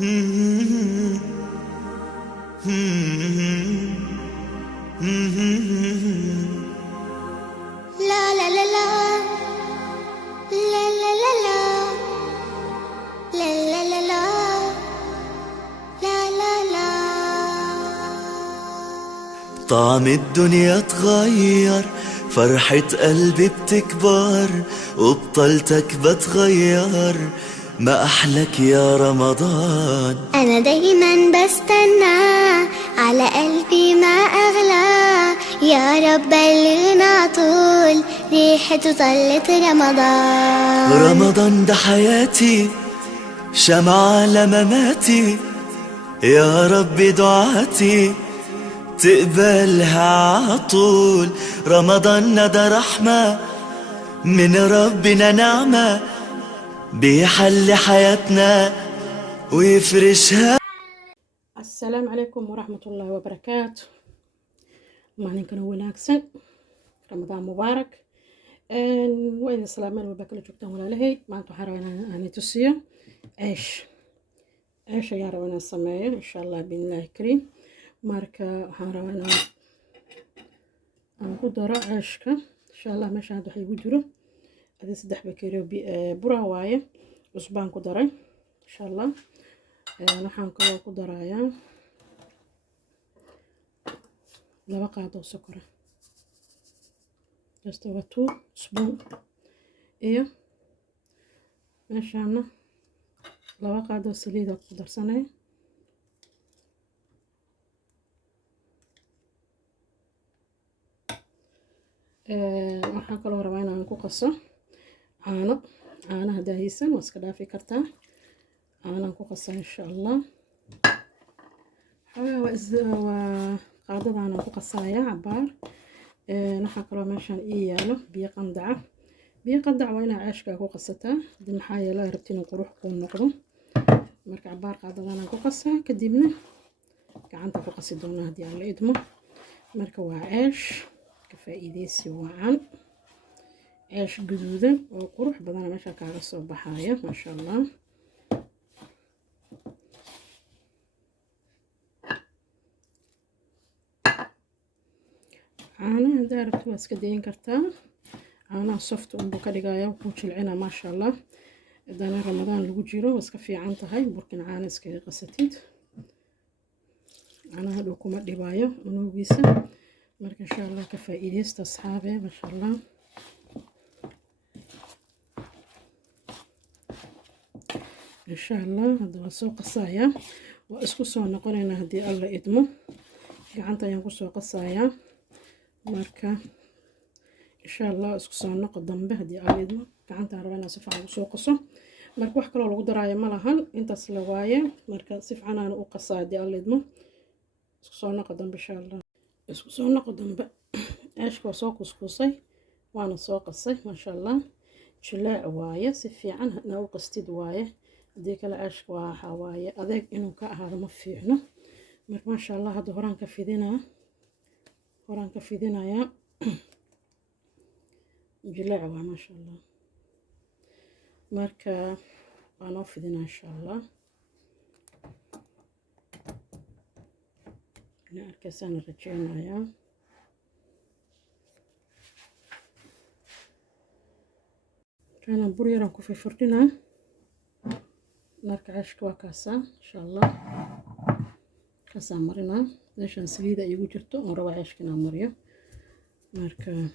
لا لا لا لا لا لا لا لا لا لا لا لا لا لا. طعم الدنيا تغير، فرحة قلبي بتكبر، وبطلتك بتغير، ما أحلك يا رمضان. أنا دايما بستنى، على قلبي ما أغلى، يا رب بلغنا طول ريحته طلت رمضان. رمضان ده حياتي، شمعة لمماتي، يا رب دعاتي تقبلها عطول. رمضان ده رحمة من ربنا، نعمة بيحل حياتنا ويفرشها. السلام عليكم ورحمة الله وبركاته. معنين wanaagsan رمضان مبارك. وإذا سلامين وباكل جوكتان ولا لهي maanta waxaan rabaa inaan tusiyo ceesh ayaan rabaa inaan sameeyo insha Allah billahi kariim. marka waxaan rabaa inaan ku daro ceeshka insha Allah. meesha hadda waxa igu jiro 3 bakeeri bur waaye, cusbaan ku daray insha Allah. waxaan kaloo ku darayaa 2 qaado sokor ah, just over 2 spoon, iyo meeshana 2 qaado saliid ku darsanay. waxaan kaloo rabaa inaan ku qaso caanaha daahiysan, waa iska dhaafi kartaa. caanaha ku qaso insha Allah. waa qaadadaan ku qasaaya cabaar. waxaa kaloo meeshaan ii yaalo biyo qandac. biyo qandac waa inaa ceeshka ku qasataa, dib maxaa yeelay rabtiin inuu qurux ku noqdo. marka cabaar qaadadaan ku qasaa, kadibna gacanta ku qasi doonaa haddii aan la idmo. marka waa ceesh ka faa'iideysi wacan, ceesh guduudan oo qurux badan meesha kaaga soo baxaya maasha Allah. caanaha hadaa rabto waa iska dayin kartaa, caanaha soft unbuu ka dhigaya, wuxuu jilcina maasha Allah. hadana ramadaan lagu jiro waa iska fiican tahay burkin caana iskaga qasatid, caanaha dhow kuma dhibaayo unugiisa. marka insha Allah ka faa'iideysta asxaabe maasha Allah. insha Allah hadda waa soo qasaya, waa isku soo noqonaynaa haddii alla idmo. gacanta ayaan ku soo qasayaa. marka insha Allah isku soo noqo dambe haddii alla idmo. gacanta rabaa inaan si fiican u soo qaso. marka wax kaloo lagu daraayo ma lahan, intaas la waaye. marka si fiican aan u qasaa haddii alla idmo. isku soo noqo dambe insha Allah. isku soo noqo dambe. ceeshka waa soo kuskusay, waana soo qasay maasha Allah. jilaac waaye, si fiican hadna u qastid waaye. haddii kale ceeshka waa waaye adeeg inuu ka ahaado ma fiicno. marka maasha Allah hadda horaan ka fidinayaa jilaac waa maasha Allah. marka waan oo fidinaa insha Allah. ina arkaysaan rajeynayaa. كان بوري راكو في فردنا نركع عشك وكاسا إن شاء الله. كاسا مرنا ليش نسليدا يجو جرتو ونروح عشكنا مريا. مركا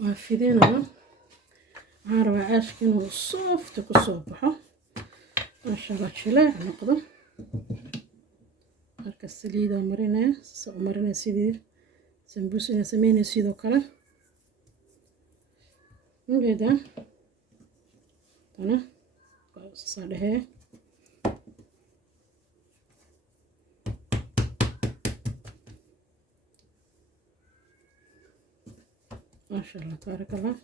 وفيدينا نروح عشكنا الصوف تكو الصبح ما شاء الله شلاع نقضه. مركا السليدا مرنا سيدي سنبوسنا سمينا سيدو كله نجدا أنا صالحة ما شاء الله تبارك الله.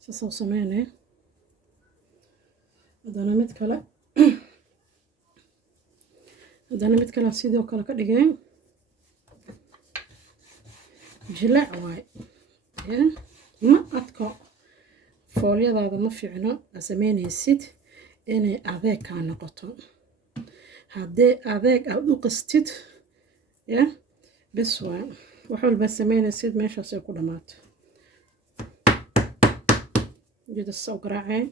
سو سمينة هذا متكلا سيدي وكلا كدقين جلع واي ما أتكو foolyadaada ma fiicno aad samaynaysid inay adeeg kaa noqoto. haddii adeeg aad u qastid ya bes waa wax walba samaynaysid meeshaas ay ku dhammaato. jida soo garaacay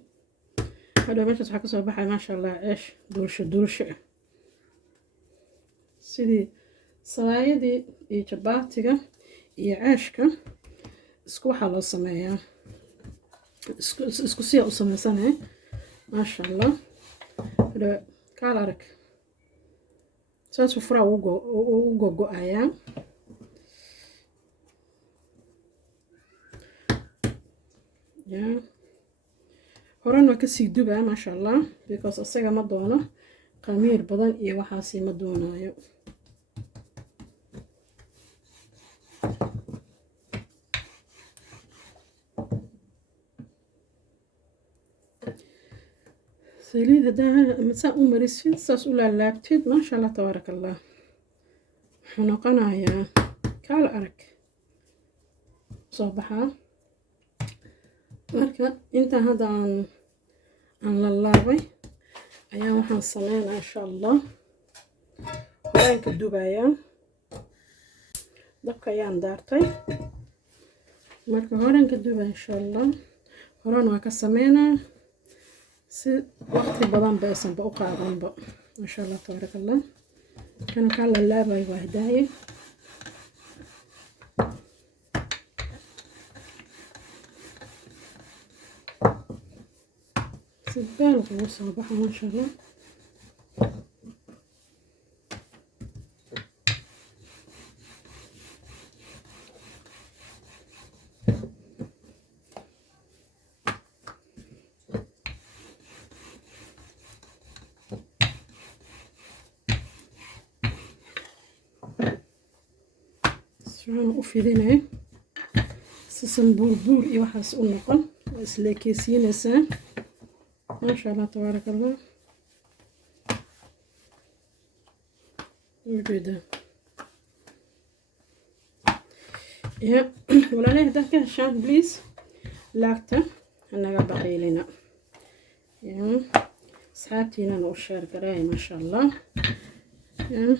hadhow meeshaas waxaa kasoo baxay maasha allah ceesh duulsho sidii sawaayadii iyo jabaatiga iyo ceeshka isku waxaa loo sameeyaa isku siya u samaysanay maasha allah. hadhow kaal arag saasuu furaa ugu gogo-ayaa. ya horena waa kasii dubaa maasha allah because isaga ma doono khamiir badan iyo waxaasi ma doonaayo. saliid haddaa saa u marisid saas u laalaabtid maasha allah tabaaraka allah wuxuu noqonayaa kaal arag soo baxaa. marka intaan hadda aan laalaabay ayaa waxaan sameynaa insha allah horaanka dubayaa. dabka ayaan daartay marka horaanka dubaa insha allah. horaan waa ka sameynaa si waqti badan ba aysanba u qaadanba maasha allah tabaaraka allah. kana kaa laalaabayo waa hidaaye سبال غوصة بحر ما شاء الله. سرعان أفيدينه سسن بور إيوحاس أنقل وإسلاكيسين إسان ما شاء الله تبارك الله. موجودة يا ولا ليه ده كده شان بليز لاكتا أنا قبعي لنا يا صحابتي أنا وشار قراي ما شاء الله. يا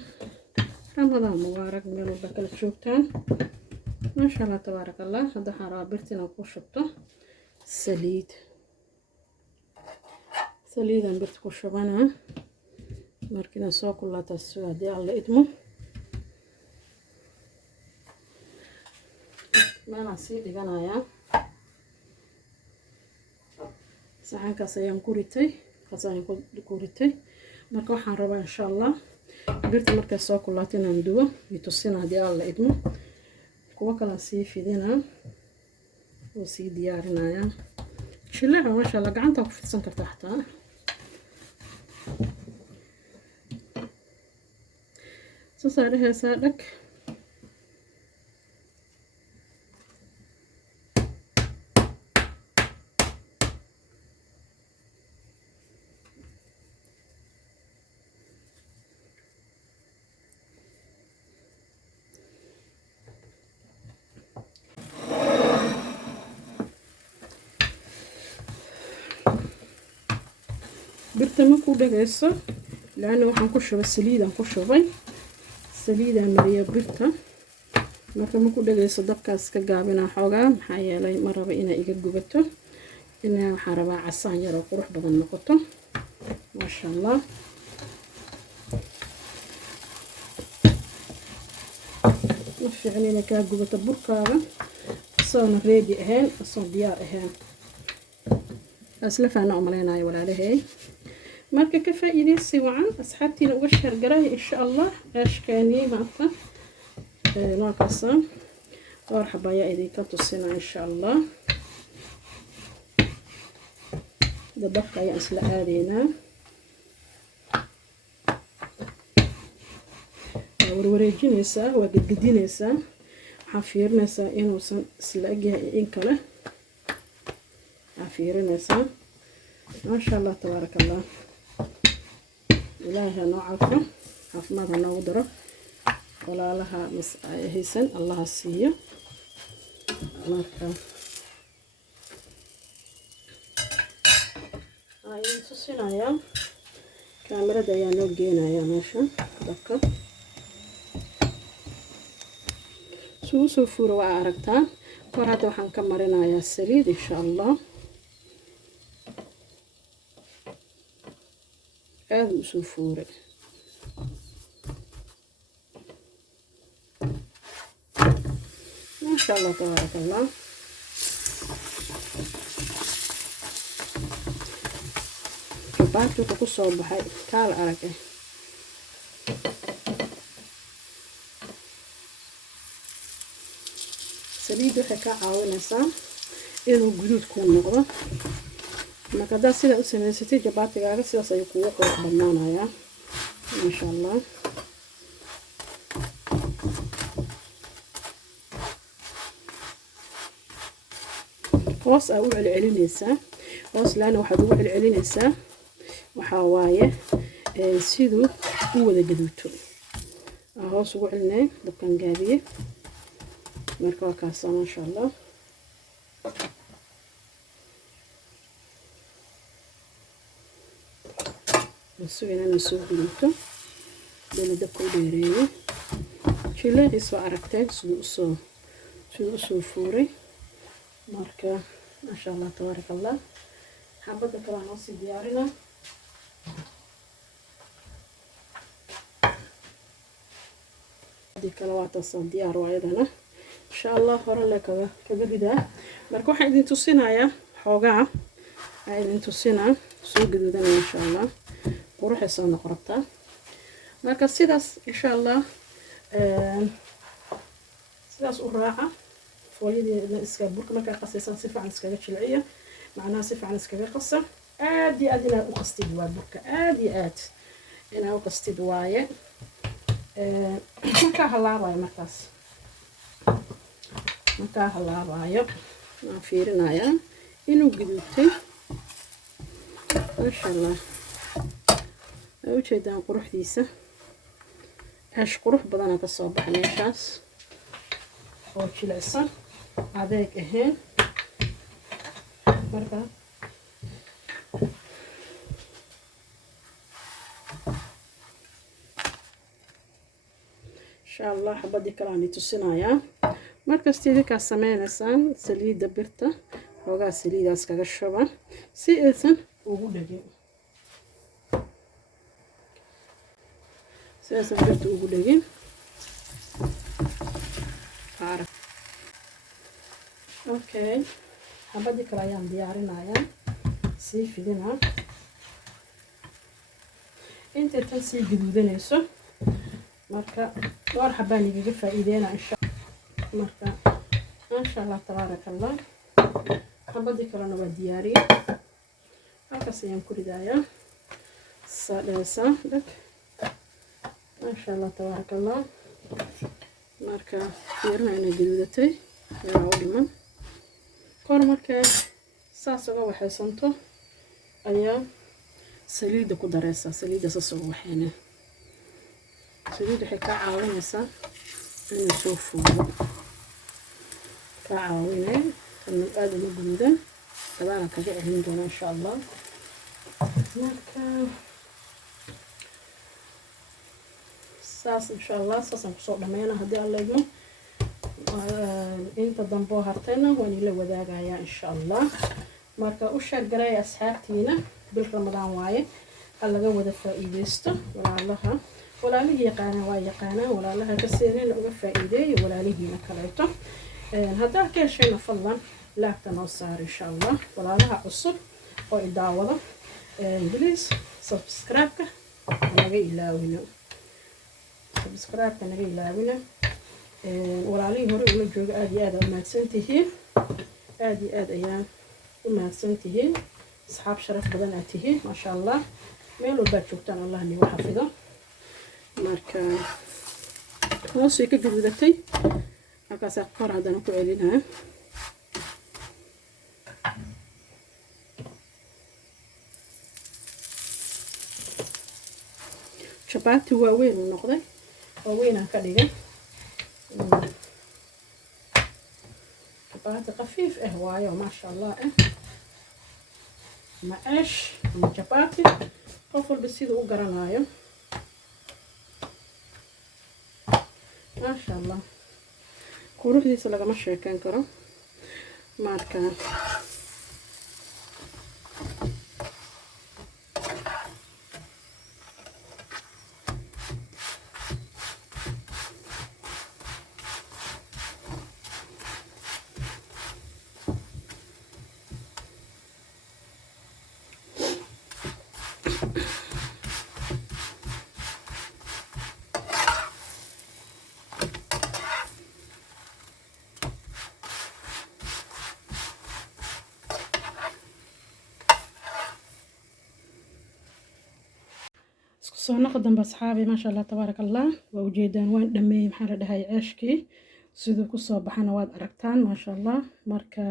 رمضان مبارك ميلو بكل شوكتان ما شاء الله تبارك الله. هذا حرابرتنا وشبته سليد saliidan birta ku shubanaa markiina soo kulaataa si haddii alla idmo meelaan sii dhiganayaa. saxankaas ayaan ku ritay marka waxaan rabaa insha allah birta markay soo kulaato inaan dubo iyo tusina haddii alla idmo. kuwa kalaan sii fidinaa oo sii diyaarinayaa. shileeca maasha allah gacanta ku fidsan kartaa xataa. soo dhehaysaa dhag birta ma ku dhagayso laana waxaan ku shubay saliidaan ku shubay saliidaan mariya birta marka ma ku dhagayso dabkaas ka gaabinaa xoogaa maxaa yeelay ma raba inay iga gubato inaa waxaan rabaa casaan yar oo qurux badan noqoto maasha allah. ma fiicin inay kaa gubato burkaaga asoona reedi ahayn asoo diyaar ahayn asla faana u malaynayo walaalahay. marka ka faa'iideysi wacan asxaabtiina uga sheergaray insha allah. ceeshkeeni maanta noocaasa dhowr xabaya idinka tusina insha allah. dabka ayaan isla aadaynaa waa warwareejinaysaa waa gedgedinaysaa waxaa fiirinaysaa inuusan isla egyahay in kale waxaa fiirinaysaa maasha allah tabaaraka allah. ilaahay noo cafo caafimaad ha noogu daro walaalaha haysan allaha siiyo. marka tusinayaa kaamirada ayaa noo geenayaa meesha dabka soo fuuro waa aragtaa kor hadda waxaan ka marinayaa saliid insha Allah aad u soo fuure ما شاء الله تبارك الله جباتو كسو بحي كال أركه سليد وحكا عاونسا إنو جلود كون نقضة ما كدا سيدا أسميستي جباتي غاغا سيدا سيكون قرق بنانا يا ما شاء الله hoos aa u celcelinaysaa hoos laana waxaad ugu celcelinaysaa waxaa waaye siduu u wada gaduuto hoos ugu celinay dabkan gaabiye marka waa kaasa maasha Allah nasuuna nasoo gaduuto dana dabka u dheereeyo jileeciis waa aragteen siduu usoo fuuray marka ما شاء الله تبارك الله حبة كمان نصي ديارنا دي كلوات الصديار وأيضا إن شاء الله هور لك كبدا مركو حيدين تصينا يا حوجا حيدين تصينا سوق جدودنا إن شاء الله وروح يصير قربتها مركز سيداس إن شاء الله سيداس الراحة فويدي اسكا برك marka qasaysan si fiican iskaga jilciya macnaha si fiican iskaga qasa aad iyo aad ina u qastid waa burka aad iyo aad ina u qastid waaye marka halaabayo marka halaabayo aan fiirinaya inuu guduutay masha Allah oo jeedaan quruxdiisa ash qurux badan ka soo baxay meeshaas oo jilicsan adeeg ahaan marka insha Allah xabadii kale aan tusinayaa markastida ka sameeynaysan saliid birta hoogaa saliidaas kaga shuba si aysan ugu dhagin birta ugu dhagin okay xabadii kale ayaan diyaarinayaa sii fidina inta tan sii gaduudanayso marka door xabaan igaga faa'iideena insha marka ma sha Allah tabarakallah xabadii kalena waa diyaariyay halkaas ayaan ku ridayaa saadhaysa dak ma sha Allah tabarakallah marka fiirna inay gaduudatay yaa u dhiman kor markay saas uga waxaysanto ayaa saliida ku dareysaa saliida saas uga waxayna saliida waxay ka caawinaysaa inuu soo fuulo ka caawinay inuu aad u guduudan tabana kaga celin doona insha Allah marka saas insha Allah saasan ku soo dhameeyna hadii Allah idmo inta dambo hartayna waan ila wadaagayaa insha Allah marka u sheegaray asxaabtiina bil Ramadaan waaye hal laga wada faa'iideysto walaalihi yaqaan waa yaqaanaan walaalaha ka seereen uga faa'iideeyo walaalihiina kaleeto hadaa ka heshayna fadlan laagta noo saar insha Allah walaalaha cusub oo idaawada please subscribe-ka naga ilaawina walaalihii hore ula jooga aad iyo aad u mahadsantihiin aad iyo aad ayaan u mahadsantihiin asxaab sharaf badan aad tihiin ma sha Allah meel walba joogtaan Allah ni waxa fido marka hoos ay ka gaduudatay halkaas qor hadana ku celinaa chapati waa weyn u noqday oo weyn aan ka dhigay chapati khafiif ah waayo ma sha Allah ama ceesh ama jabaati qof walba sida u garanayo maasha allah quruxdiisa lagama sheekeyn karo marka soo noqon dambe asxaabi maasha allah tabaaraka allah waa ujeedaan waan dhameeyay maxaa la dhahay ceeshkii siduu kusoo baxana waad aragtaan maasha allah marka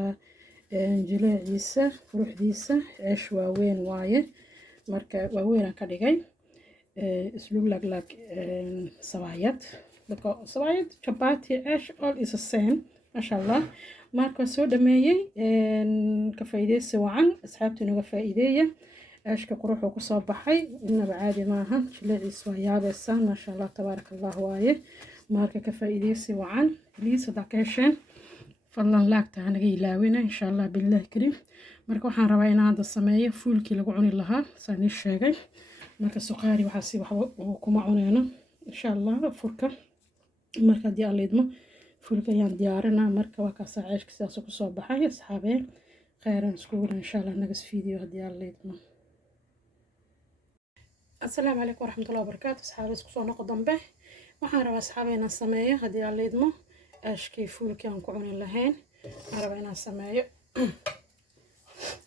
jileeciisa quruxdiisa ceesh waaweyn waaye marka waaweynaan ka dhigay islu laglag sabaayad sabaayad jabaati ceesh all is the same maasha allah marka soo dhameeyay ka faa'iideysi wacan asxaabta inaga faa'iideeya عشك قروح وقصة بحي إنه بعادي معها شلعي سوايا بس ما شاء الله تبارك الله وايه ماركة كفايديسي وعن ليس داكيشن فالله لاك تعنقي لاوينا إن شاء الله بالله كريم ماركة وحان رواينا عند السماية فول كي لقعوني لها ساني الشاقي ماركة سقاري وحاسي وكما عونينا إن شاء الله فركة ماركة ديال ليدما فول كيان ديارنا ماركة وكاسا عشك سياسو قصة بحي أصحابي خيرا سكولا إن شاء الله نقص فيديو ديال ليدما السلام عليكم ورحمة الله وبركاته أصحابي اسكو نقدم به waxaan rabaa asxaabe inaan sameeyo haddii aan leedmo aashkii fuulkii aan ku cunin lahayn waxaan rabaa inaan sameeyo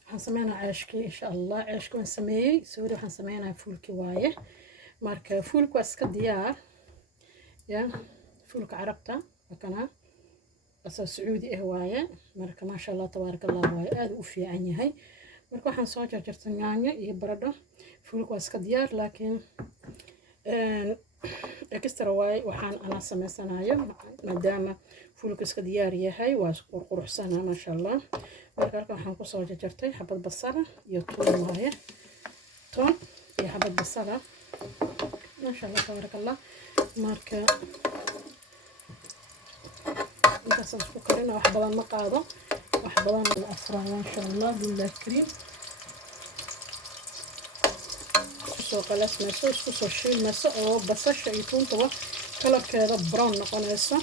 waxaan sameynaa aashkii insha allah aashkii waan sameeyey sawir waxaan sameynaa fuulkii waaye marka fuulku waa iska diyaar ya fuulka carabta wakana asal sacuudi ah waaye marka maasha allah tabaaraka allah waaye aad u fiican yahay marka waxaan soo jarjartay yaanyo iyo baradho fuulku waa iska diyaar laakiin extra way waxaan ana sameysanayo maadaama fuulku iska diyaar yahay waa quruxsana ma sha Allah marka halkan waxaan ku soo jarjartay xabad basal iyo toon waaye toon iyo xabad basal ma sha Allah tabarakallah marka intaas isku karina wax badan ma qaado wax badan la afraa ma sha Allah billahi kareem soo qalas meesho isku soo shiil meesho oo basasha iyo toonta kala keeda brown noqonayso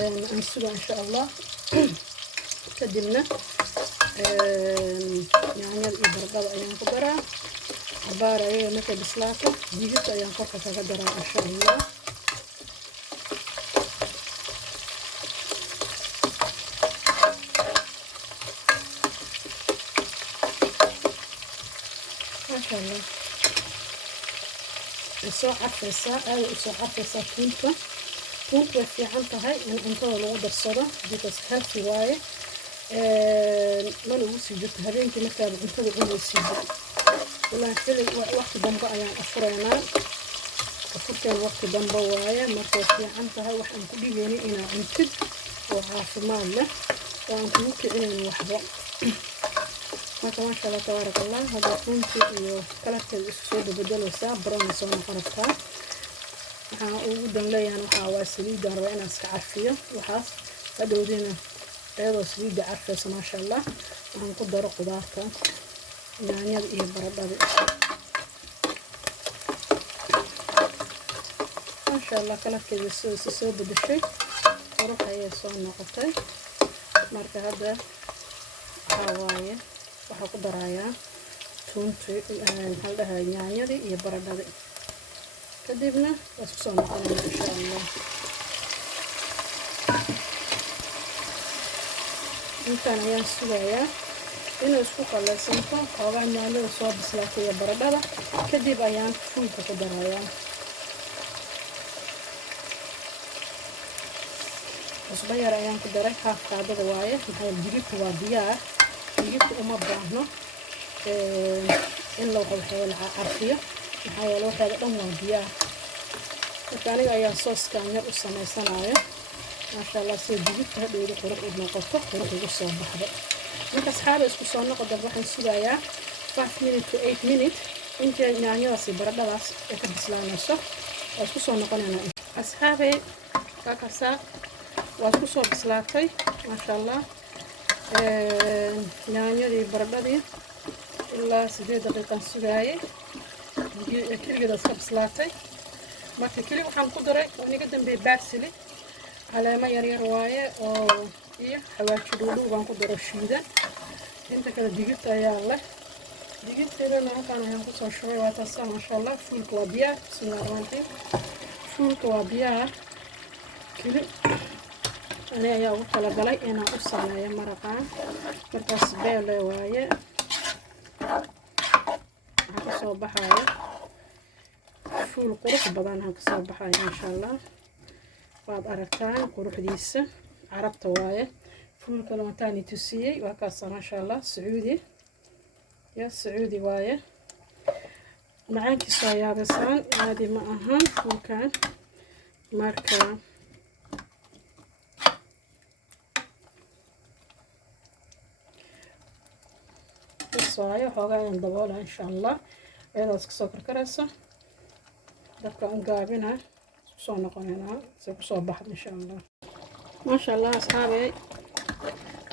aan suga insha Allah kadibna yaanyada iyo baradhada ayaan ku daraa cabaar ayaga markay bislaato digirta ayaan korka kaga daraa insha Allah masha Allah soo cafaysa aad u soo cafaysa toonta way fiican tahay in cuntada lagu darsado because healthy waaye ma lagu sii jirto habeenkii markaad cuntada cunaysid ilaa xilli waqti dambe ayaan afuraynaa afurkeen waqti dambe waaye markay fiican tahay waxaan ku dhigaynin inaa cuntid oo caafimaad leh oo aan kugu kicinayn waxba marka maasha Allah tabaaraka Allah hada toonta iyo kalarkeeda isku soo bedelaysaa brown soo noqonaysaa waxaan ugu dan leeyahay waxa waa saliidda rabaa inaan iska carfiyo waxaas hadhowdina iyadoo saliidda carfaysa maasha Allah waxaan ku daro qudaarta yaanyada iyo baradhada maasha Allah kalarkeeda soo bedeshay qurux ayay soo noqotay marka hadda waaye waxaan ku darayaa toonta maxaa la dhahaa yaanyada iyo baradhada kadibna waa isku soo noqonaya insha Allah intaan ayaan sugayaa inuu isku qallaysanto xoogaa yaanyada soo bislaatay iyo baradhada kadib ayaan fuulka ku darayaa cusbo yar ayaan ku daray haaf qaadada waaye maxaa digirta waa diyaar digirta uma baahno in la waxeelo carfiyo maxaa yeele waxeeda dhan waa diyaar marka aniga ayaa sooskan yar u samaysanayo maasha Allah sida digirta hadhowda qurux u noqoto qurux ugu soo baxdo marka asxaabi isku soo noqdo waxaan sugayaa 5 minutes to 8 minutes inta yaanyadaasi baradhadaas ay ka bislaanayso waa isku soo noqonaynaa asxaabi kakasa waa isku soo bislaatay maasha allah yaanyadii baradhadii ilaa 8 daqiiqan sugaayay keligeedaas ka bislaatay marka keli waxaan ku daray aniga dambe baasili caleemo yaryar waaye oo iyo xawaaji dhuudhu baan ku daro shiidan inta kale digirta ayaa leh digirteedana halkaan ayaan kusoo shubay waa taasa maasha allah fuulka waa diyaar bismillaahi fuulka waa diyaar keli ani ayaa ugu talagalay inaan u sameeyo maraqaan markaas beele waaye waxaa kasoo baxaya fuul qurux badan ha kasoo baxaya maasha allah waad aragtaan quruxdiisa carabta waaye fuulkana wataan tusiyey waa kaas maasha allah sacuudi ya sacuudi waaye macaankiisa yaabasaan aadi ma ahan fuulkan marka waaye xoogaa ayaan daboola insha allah iyadaas kasoo karkaraysa dabka u gaabina isku soo noqonaynaa si kusoo baxda insha allah maasha allah asxaabey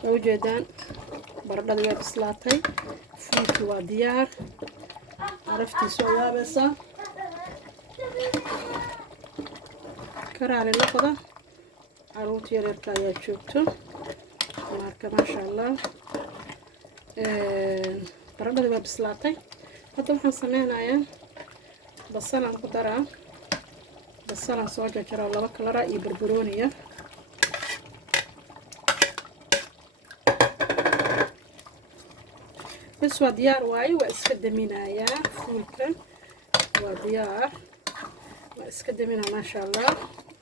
waa ujeedaan baradhadii waa bislaatay fuulkii waa diyaar caraftiisa waa yaabaysaa karaali noqda caruurta yaryarka ayaa joogto marka maasha allah baradhadii waa bislaatay hadda waxaan sameynayaa basalaan ku daraa basalaan soo jarjaraa 2 kalara iyo barbarooniya bas waa diyaar waaye waa iska daminayaa fuulkan waa diyaar waa iska daminaa maasha allah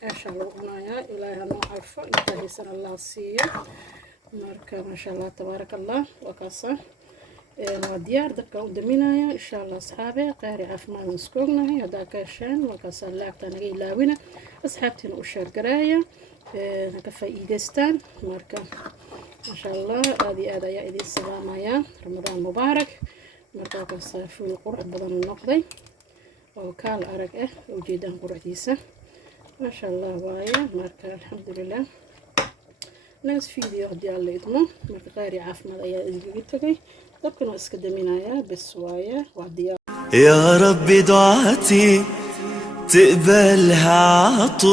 aashaa lagu cunayaa ilaahay ha noo carfo intaadiisan allah siiyo marka maasha allah tabaaraka allah waa kaasa waa diyaar dabka u daminaya insha allah asxaabe qaari caafimaad isku ognahay haddaa ka hesheen waa kaasa laagta naga ilaawina asxaabtiina u sheer garaaya ka faa'iidaystaan marka maasha allah aad iyo aad ayaa idin salaamaya ramadaan mubaarak marka kaasa fuul qurux badan noqday oo kaal arag ah ujeedaan quruxdiisa maasha allah waaye marka alxamdulilah next video haddii alla idmo marka qaari caafimaad ayaa idinkaga tagay dabkan waa iska daminayaa bes waaye waa diyaar يا رب دعاتي تقبلها عطول